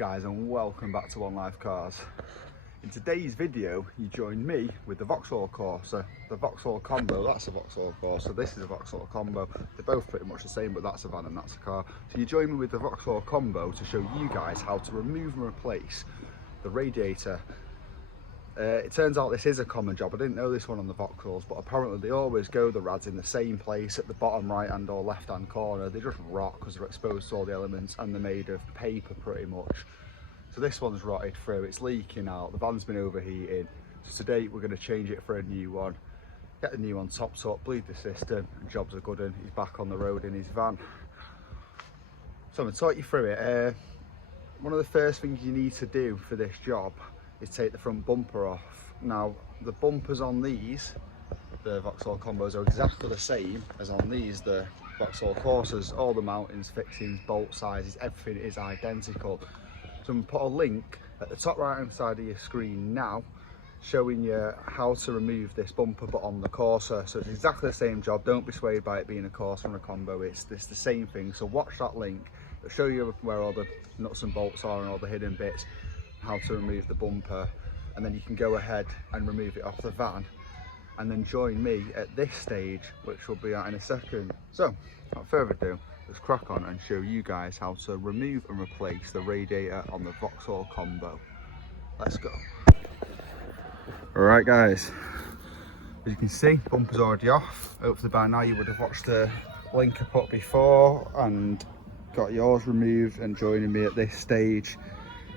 guys, and welcome back to One Life Cars. In today's video you join me with the Vauxhall Corsa, the Vauxhall Combo. That's a Vauxhall Corsa, this is a Vauxhall Combo. They're both pretty much the same, but that's a van and that's a car. So you join me with the Vauxhall Combo to show you guys how to remove and replace the radiator. It turns out this is a common job. I didn't know this one on the Vauxhalls, but apparently they always go, the rads, in the same place at the bottom right hand or left hand corner. They just rot because they're exposed to all the elements and they're made of paper pretty much. So this one's rotted through, it's leaking out, the van's been overheating. So today we're going to change it for a new one, get the new one topped up, bleed the system, and jobs are good, and he's back on the road in his van. So I'm going to talk you through it. One of the first things you need to do for this job is take the front bumper off. Now the bumpers on these, the Vauxhall Combos, are exactly the same as on these, the Vauxhall Corsas. All the mountings, fixings, bolt sizes, everything is identical. So I'm going to put a link at the top right hand side of your screen now showing you how to remove this bumper, but on the Corsa. So it's exactly the same job, don't be swayed by it being a Corsa and a Combo, it's the same thing. So watch that link, it'll show you where all the nuts and bolts are and all the hidden bits, how to remove the bumper, and then you can go ahead and remove it off the van, and then join me at this stage, which we'll be at in a second. So without further ado, let's crack on and show you guys how to remove and replace the radiator on the Vauxhall Combo. Let's go. Alright guys, as you can see, bumper's already off. Hopefully by now you would have watched the link I put before and got yours removed and joining me at this stage.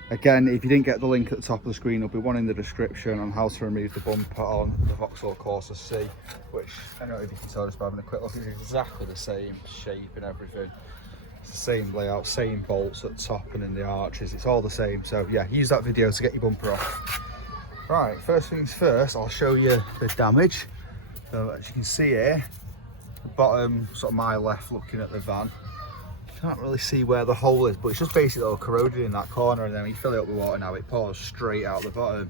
Again, if you didn't get the link at the top of the screen, there'll be one in the description on how to remove the bumper on the Vauxhall Corsa C, which I don't know if you can tell just by having a quick look, it's exactly the same shape and everything. It's the same layout, same bolts at the top and in the arches, it's all the same. So yeah, use that video to get your bumper off. Right, first things first, I'll show you the damage. So as you can see here, the bottom, sort of my left looking at the van, can't really see where the hole is, but it's just basically all corroded in that corner, and then when you fill it up with water now, it pours straight out the bottom.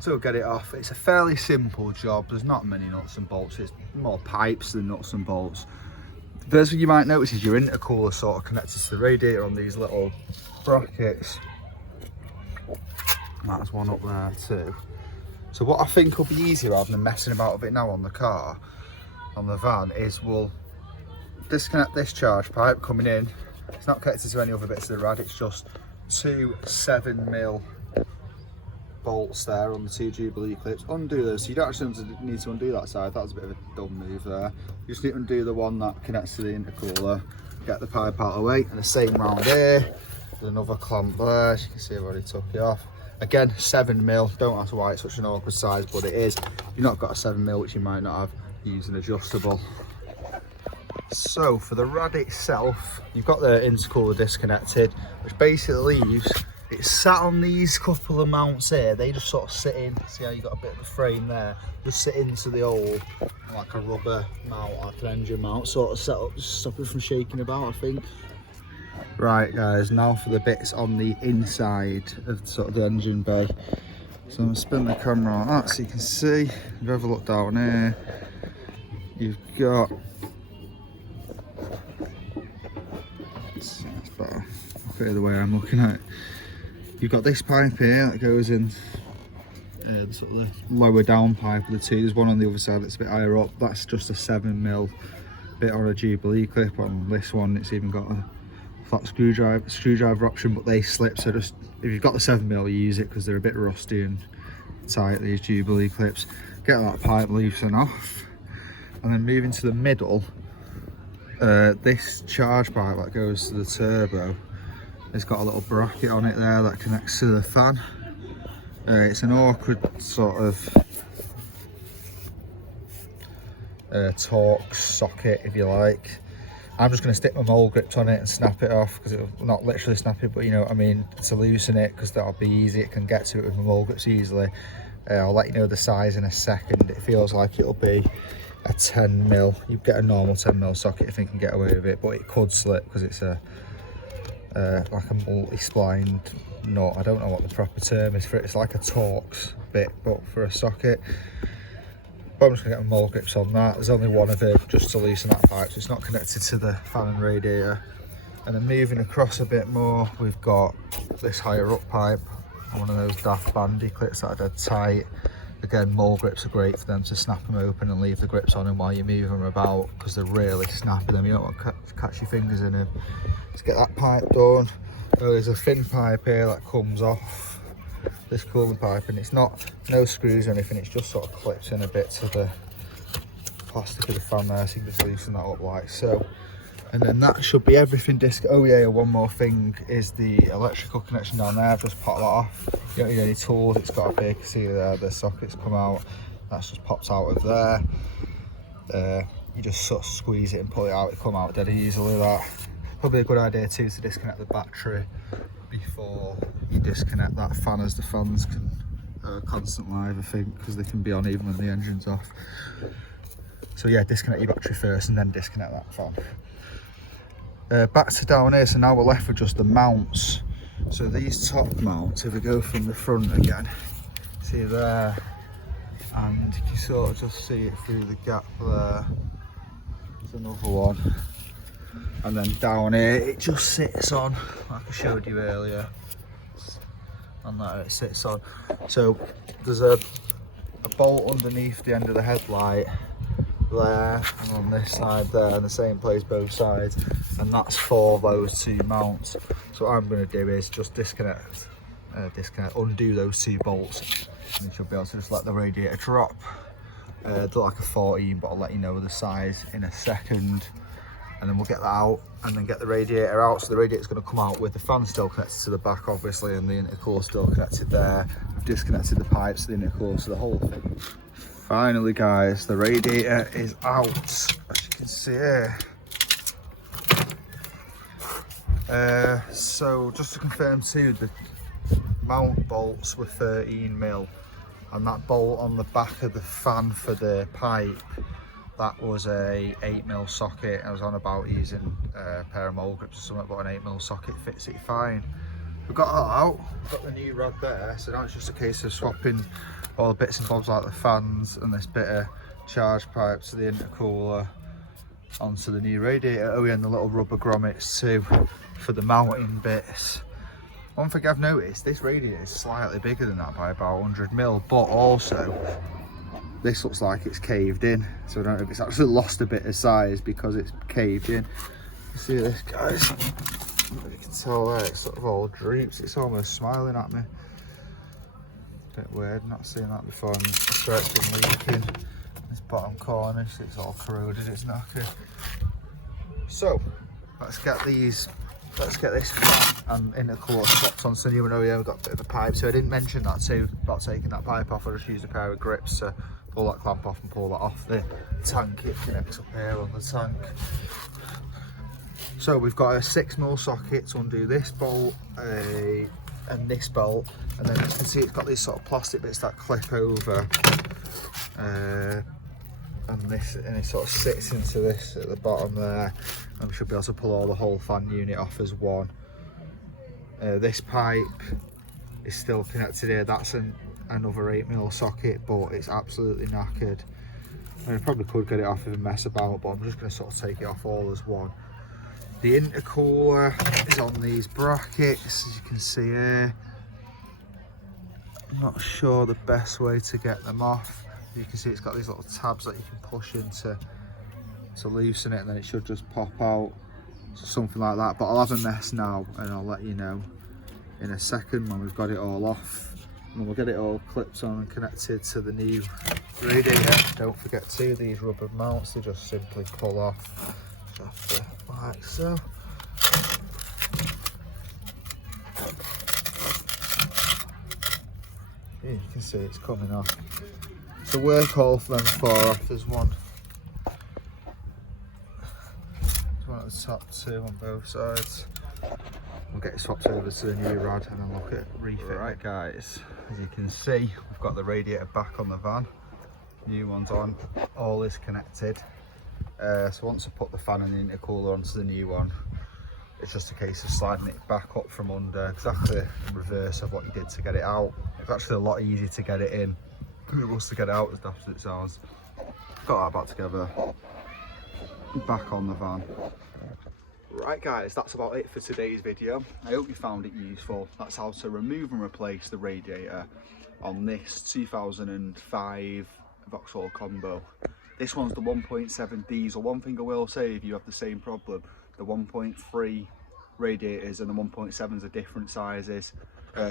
So we'll get it off. It's a fairly simple job, there's not many nuts and bolts, it's more pipes than nuts and bolts. The first thing you might notice is your intercooler sort of connected to the radiator on these little brackets. That's one up there too. So what I think will be easier rather than messing about with it now on the car, on the van, is we'll disconnect this charge pipe coming in. It's not connected to any other bits of the rad, it's just two 7mm bolts there on the two Jubilee clips. Undo those, so you don't actually need to undo that side, that was a bit of a dumb move there. You just need to undo the one that connects to the intercooler, get the pipe out of the way, and the same round here, there's another clamp there, as you can see I've already took it off. Again, 7mm, don't ask why it's such an awkward size, but it is. If you've not got a 7mm, which you might not have, use an adjustable. So for the rad itself, you've got the intercooler disconnected, which basically leaves it sat on these couple of mounts here. They just sort of sit in, see how you got a bit of the frame there, just sit into the old, like a rubber mount, like an engine mount sort of set up, just to stop it from shaking about, I think. Right guys, now for the bits on the inside of sort of the engine bay. So I'm going to spin the camera on that so you can see. If you ever look down here, you've got, that's better, look at the way I'm looking at it. You've got this pipe here that goes in, the sort of the lower down pipe of the two. There's one on the other side that's a bit higher up. That's just a 7mm bit on a Jubilee clip. On this one it's even got a flat screwdriver option, but they slip, so just if you've got the 7mm, use it because they're a bit rusty and tight, these Jubilee clips. Get that pipe loosen off, and then moving to the middle, this charge pipe that goes to the turbo, it's got a little bracket on it there that connects to the fan. It's an awkward sort of Torx socket, if you like. I'm just going to stick my mole grips on it and snap it off, because it'll not literally snap it, but you know what I mean, to loosen it, because that'll be easy. It can get to it with my mole grips easily. I'll let you know the size in a second. It feels like it'll be a 10mm. You get a normal 10mm socket if you can get away with it, but it could slip because it's a like a multi-splined nut. I don't know what the proper term is for it. It's like a Torx bit, but for a socket. But I'm just going to get my mole grips on that. There's only one of it just to loosen that pipe, so it's not connected to the fan and radiator. And then moving across a bit more, we've got this higher up pipe, one of those daft bandy clips that are dead tight. Again, mole grips are great for them to snap them open and leave the grips on them while you move them about, because they're really snappy them. You don't want to catch your fingers in them. Let's get that pipe done. So there's a thin pipe here that comes off this cooling pipe, and it's not, no screws or anything, it's just sort of clips in a bit to the plastic of the fan there, so you can just loosen that up like so. And then that should be everything. Oh yeah, one more thing is the electrical connection down there. I've just popped that off. You don't need any tools, it's got a big, see there, the sockets come out. That's just popped out of there. You just sort of squeeze it and pull it out, it come out dead easily. That probably a good idea too, to disconnect the battery before you disconnect that fan, as the fans can constant live, I think, because they can be on even when the engine's off. So yeah, disconnect your battery first and then disconnect that fan. Back to down here, so now we're left with just the mounts. So these top mounts, if we go from the front again, see there, and you can sort of just see it through the gap there. There's another one. And then down here, it just sits on, like I showed you earlier, and that it sits on. So there's a bolt underneath the end of the headlight there, and on this side there, in the same place both sides, and that's for those two mounts. So what I'm going to do is just undo those two bolts, and you should be able to just let the radiator drop. They're like a 14, but I'll let you know the size in a second. And then we'll get that out and then get the radiator out. So the radiator's going to come out with the fan still connected to the back, obviously, and the intercooler still connected there. We've disconnected the pipes, the intercooler, so the whole thing. Finally guys, the radiator is out, as you can see here. So just to confirm too, the mount bolts were 13mm, and that bolt on the back of the fan for the pipe, that was a 8mm socket. I was on about using a pair of mole grips or something, but an 8mm socket fits it fine. We've got that out, we've got the new rod there, so now it's just a case of swapping all the bits and bobs like the fans and this bit of charge pipe to the intercooler onto the new radiator. Oh yeah, and the little rubber grommets too for the mounting bits. One thing I've noticed, this radiator is slightly bigger than that by about 100mm, but also this looks like it's caved in, so I don't know if it's actually lost a bit of size because it's caved in. You see this, guys? You can tell there, it sort of all droops, it's almost smiling at me. Bit weird, not seen that before. And that's where it's been leaking. This bottom corner, so it's all corroded, it's knackered. So let's get this fan and intercooler swapped on. So new one. Oh yeah, we've got a bit of a pipe. So I didn't mention that too about taking that pipe off. I just used a pair of grips to pull that clamp off and pull that off the tank. It connects up here on the tank. So we've got a 6mm socket to undo this bolt, and this bolt, and then you can see it's got these sort of plastic bits that clip over, and it sort of sits into this at the bottom there, and we should be able to pull all the whole fan unit off as one. This pipe is still connected here. That's another 8mm socket, but it's absolutely knackered. I mean, I probably could get it off if I mess about, but I'm just going to sort of take it off all as one. The intercooler is on these brackets, as you can see here. I'm not sure the best way to get them off. You can see it's got these little tabs that you can push into to loosen it, and then it should just pop out. So something like that, but I'll have a mess now and I'll let you know in a second when we've got it all off. And we'll get it all clipped on and connected to the new radiator. Don't forget too, these rubber mounts, they just simply pull off. After, like so. Yeah, you can see it's coming off. So work hole for them far off. There's one at the top, two on both sides. We'll get it swapped over to the new rod and then look at refit. Right guys, as you can see, we've got the radiator back on the van. New one's on, all is connected. So once I put the fan and the intercooler onto the new one, it's just a case of sliding it back up from under, exactly the reverse of what you did to get it out. It's actually a lot easier to get it in than it was to get it out, as daft as it sounds. Got that back together, back on the van. Right guys, that's about it for today's video. I hope you found it useful. That's how to remove and replace the radiator on this 2005 Vauxhall Combo. This one's the 1.7 diesel. One thing I will say, if you have the same problem, the 1.3 radiators and the 1.7s are different sizes.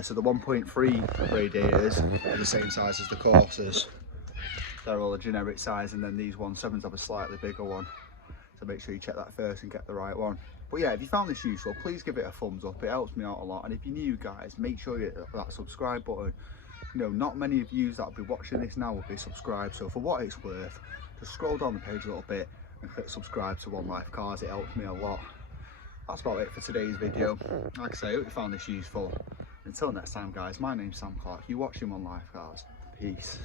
So the 1.3 radiators are the same size as the Corsas. They're all a generic size, and then these 1.7s have a slightly bigger one. So make sure you check that first and get the right one. But yeah, if you found this useful, please give it a thumbs up. It helps me out a lot. And if you're new guys, make sure you hit that subscribe button. You know, not many of you that will be watching this now will be subscribed. So for what it's worth, just scroll down the page a little bit and click subscribe to One Life Cars. It helps me a lot. That's about it for today's video. Like I say, I hope you found this useful. Until next time guys, my name's Sam Clark. You're watching One Life Cars. Peace.